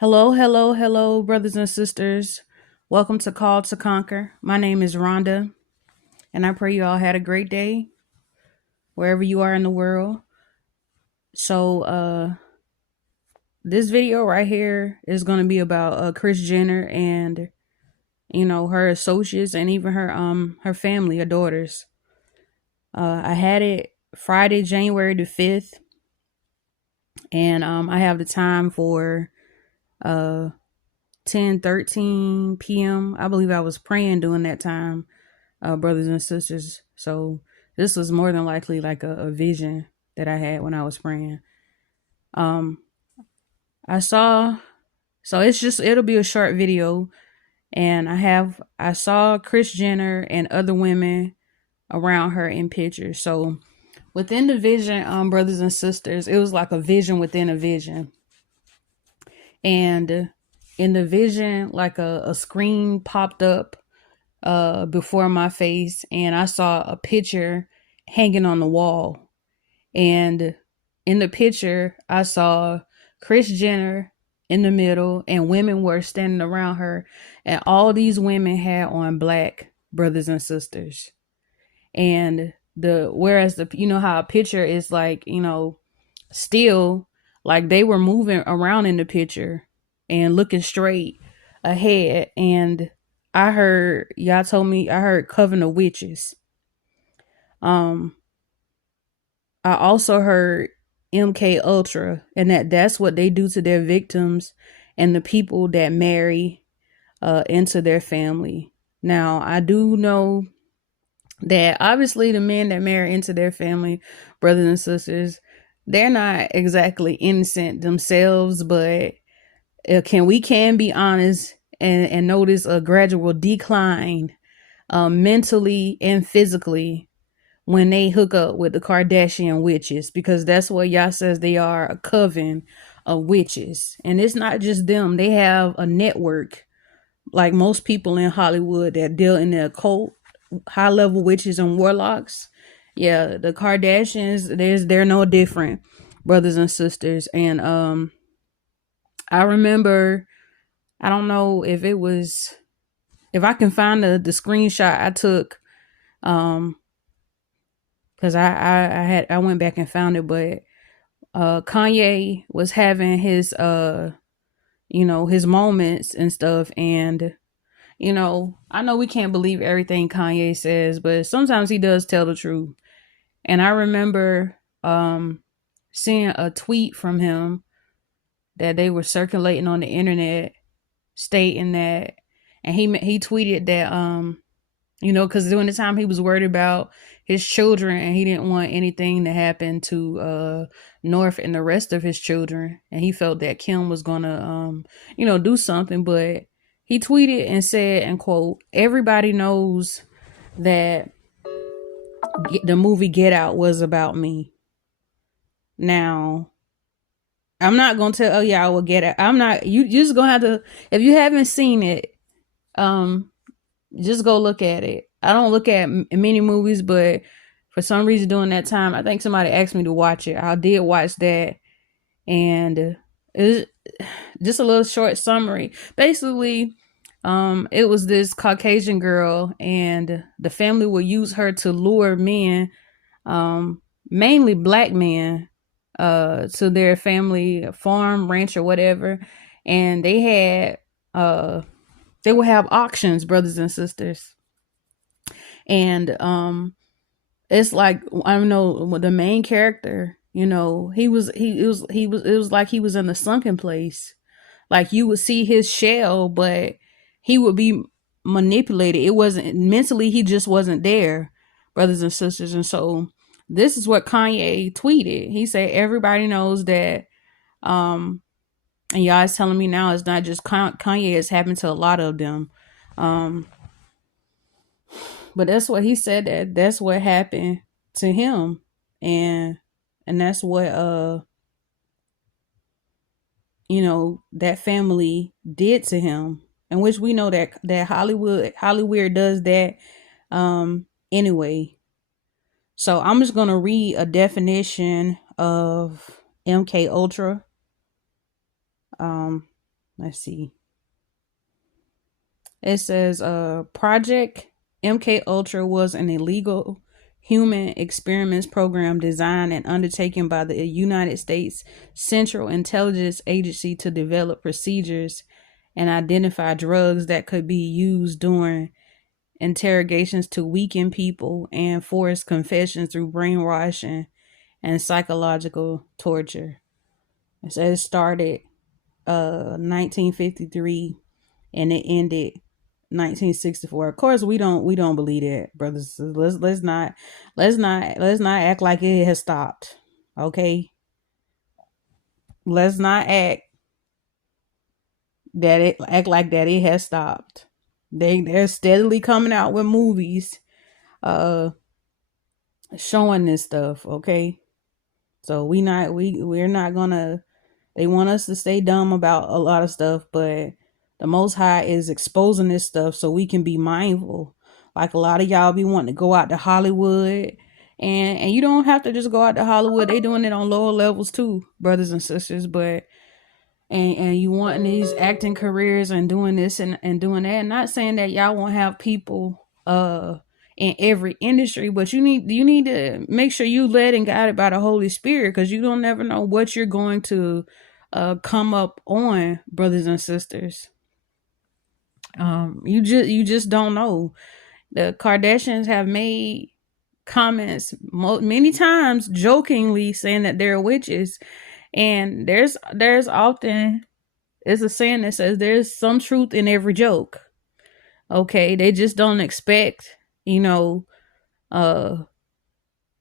Hello, hello, hello, brothers and sisters. Welcome to Call to Conquer. My name is Rhonda, and I pray you all had a great day wherever you are in the world. So, this video right here is going to be about Kris Jenner and her associates and even her family, her daughters. I had it Friday, January the 5th, and I have the time for 10:13 p.m. I believe I was praying during that time, brothers and sisters. So this was more than likely like a vision that I had when I was praying. Um, I saw, so it'll be a short video, and I saw Kris Jenner and other women around her in pictures. So within the vision, brothers and sisters, it was like a vision within a vision. And in the vision, like a screen popped up before my face, and I saw a picture hanging on the wall. And in the picture, I saw Kris Jenner in the middle, and women were standing around her, and all these women had on black, brothers and sisters. And whereas how a picture is like, still, like they were moving around in the picture and looking straight ahead. And y'all told me I heard Coven of Witches. I also heard MK Ultra, and that's what they do to their victims and the people that marry into their family. Now, I do know that obviously the men that marry into their family, brothers and sisters, they're not exactly innocent themselves, but we can be honest and notice a gradual decline mentally and physically when they hook up with the Kardashian witches, because that's what y'all says they are, a coven of witches. And it's not just them. They have a network, like most people in Hollywood that deal in the occult, high level witches and warlocks. Yeah, the Kardashians, they're no different, brothers and sisters. And I remember, I don't know if I can find the screenshot I took, because I went back and found it, but Kanye was having his his moments and stuff. And I know we can't believe everything Kanye says, but sometimes he does tell the truth. And I remember seeing a tweet from him that they were circulating on the internet stating that, and he tweeted that because during the time he was worried about his children, and he didn't want anything to happen to North and the rest of his children, and he felt that Kim was gonna do something. But he tweeted and said, and quote, "Everybody knows that the movie Get Out was about me." Now, I'm not gonna tell, oh yeah, I will get it. I'm not, you just gonna have to, if you haven't seen it, just go look at it. I don't look at many movies, but for some reason during that time, I think somebody asked me to watch it. I did watch that, and it's just a little short summary. Basically, it was this Caucasian girl, and the family would use her to lure men, mainly black men, to their family farm, ranch, or whatever. And they would have auctions, brothers and sisters. And it's like, I don't know, the main character, it was like he was in a sunken place. Like you would see his shell, but he would be manipulated. It wasn't mentally, he just wasn't there, brothers and sisters. And so this is what Kanye tweeted. He said, "Everybody knows that," and y'all is telling me now it's not just Kanye, it's happened to a lot of them. But that's what he said, that's what happened to him. And that's what that family did to him. And which we know that Hollywood does that anyway. So I'm just gonna read a definition of MK Ultra. Let's see. It says Project MK Ultra was an illegal human experiments program designed and undertaken by the United States Central Intelligence Agency to develop procedures and identify drugs that could be used during interrogations to weaken people and force confessions through brainwashing and psychological torture. It says it started 1953 and it ended 1964. Of course, we don't believe that, brothers. Let's not act like it has stopped. Okay, let's not act like that it has stopped. They're steadily coming out with movies, showing this stuff. Okay, so we're not gonna. They want us to stay dumb about a lot of stuff, but the Most High is exposing this stuff so we can be mindful. Like a lot of y'all be wanting to go out to Hollywood, and you don't have to just go out to Hollywood. They doing it on lower levels too, brothers and sisters. But and you wanting these acting careers and doing this and doing that. Not saying that y'all won't have people in every industry, but you need to make sure you led and guided by the Holy Spirit, because you don't never know what you're going to come up on, brothers and sisters. You just don't know. The Kardashians have made comments many times jokingly saying that they're witches, and there's often, it's a saying that says there's some truth in every joke. Okay, they just don't expect,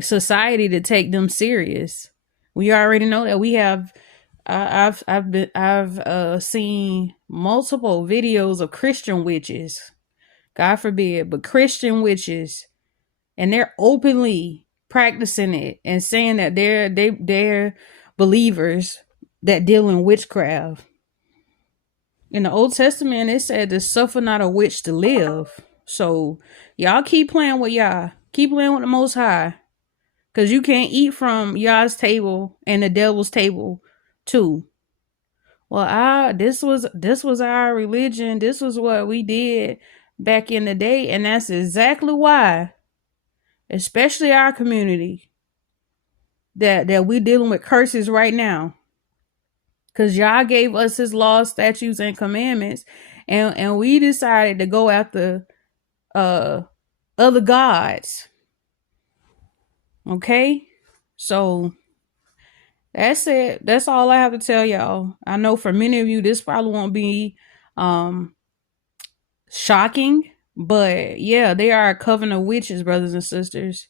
society to take them serious. We already know that we have. I've seen multiple videos of Christian witches, God forbid, but Christian witches, and they're openly practicing it and saying that they're believers that deal in witchcraft. In the Old Testament, it said to suffer not a witch to live. So y'all keep playing with the Most High, because you can't eat from y'all's table and the devil's table too. Well, this was our religion. This was what we did back in the day, and that's exactly why, especially our community, that we're dealing with curses right now. Because y'all gave us his laws, statutes, and commandments, and we decided to go after other gods. Okay? So that's it. That's all I have to tell y'all. I know for many of you, this probably won't be shocking, but yeah, they are a coven of witches, brothers and sisters.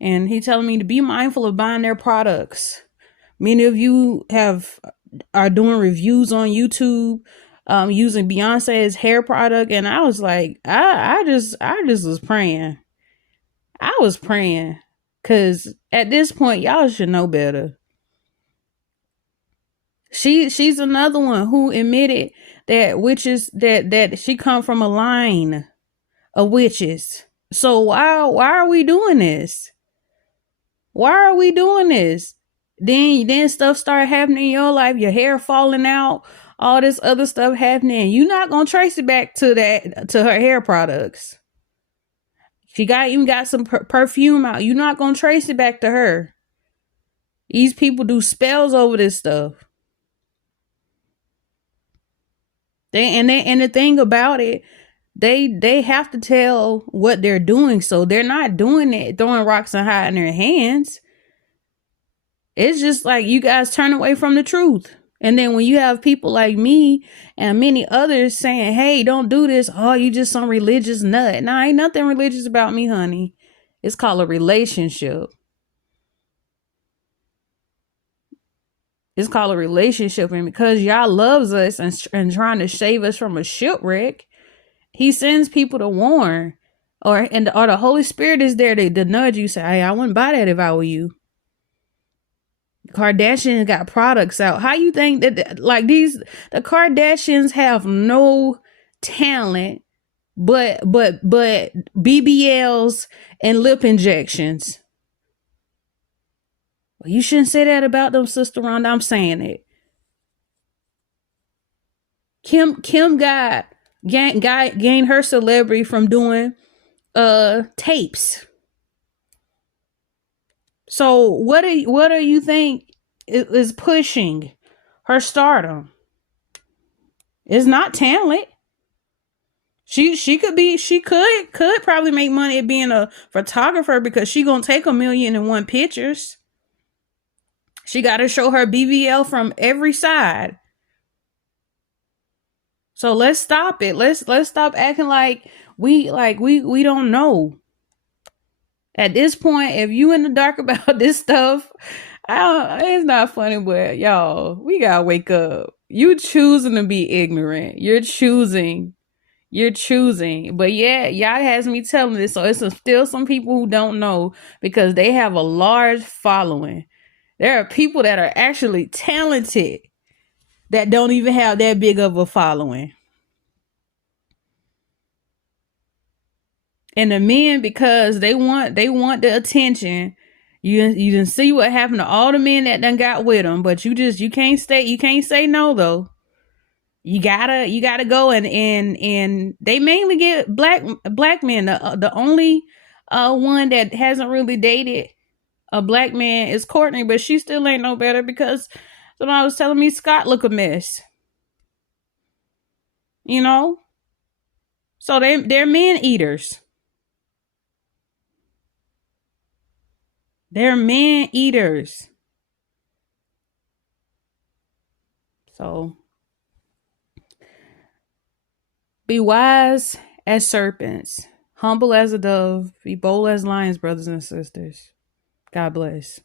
And he telling me to be mindful of buying their products. Many of you are doing reviews on YouTube, using Beyonce's hair product, and I was like, I just was praying. I was praying, because at this point, y'all should know better. She's another one who admitted that witches, that she come from a line of witches. So why are we doing this? Why are we doing this? Then stuff start happening in your life, your hair falling out, all this other stuff happening. You're not gonna trace it back to her hair products. She even got some perfume out. You're not gonna trace it back to her. These people do spells over this stuff. And the thing about it, they have to tell what they're doing, so they're not doing it throwing rocks and hiding their hands. It's just like you guys turn away from the truth. And then when you have people like me and many others saying, hey, don't do this. Oh, you just some religious nut. Nah, ain't nothing religious about me, honey. It's called a relationship. It's called a relationship. And because y'all loves us and trying to save us from a shipwreck, he sends people to warn. Or the Holy Spirit is there to nudge you, say, hey, I wouldn't buy that if I were you. Kardashians got products out. How you think that, like, the Kardashians have no talent but BBLs and lip injections? Well, you shouldn't say that about them, Sister Rhonda. I'm saying it. Kim gained her celebrity from doing tapes. So what do you think is pushing her stardom? It's not talent. She could probably make money at being a photographer because she gonna take 1,000,001 pictures. She got to show her BBL from every side. So let's stop it. Let's stop acting like we don't know. At this point, if you in the dark about this stuff, it's not funny, but y'all, we gotta wake up. You choosing to be ignorant. You're choosing. But yeah, y'all has me telling this, so it's still some people who don't know because they have a large following. There are people that are actually talented that don't even have that big of a following. And the men, because they want the attention. You didn't see what happened to all the men that done got with them, but you can't say no though. You gotta go and they mainly get black men. The only one that hasn't really dated a black man is Courtney, but she still ain't no better because somebody was telling me Scott look a mess. You know? So they're men eaters. They're man eaters. So be wise as serpents, humble as a dove, be bold as lions, brothers and sisters. God bless.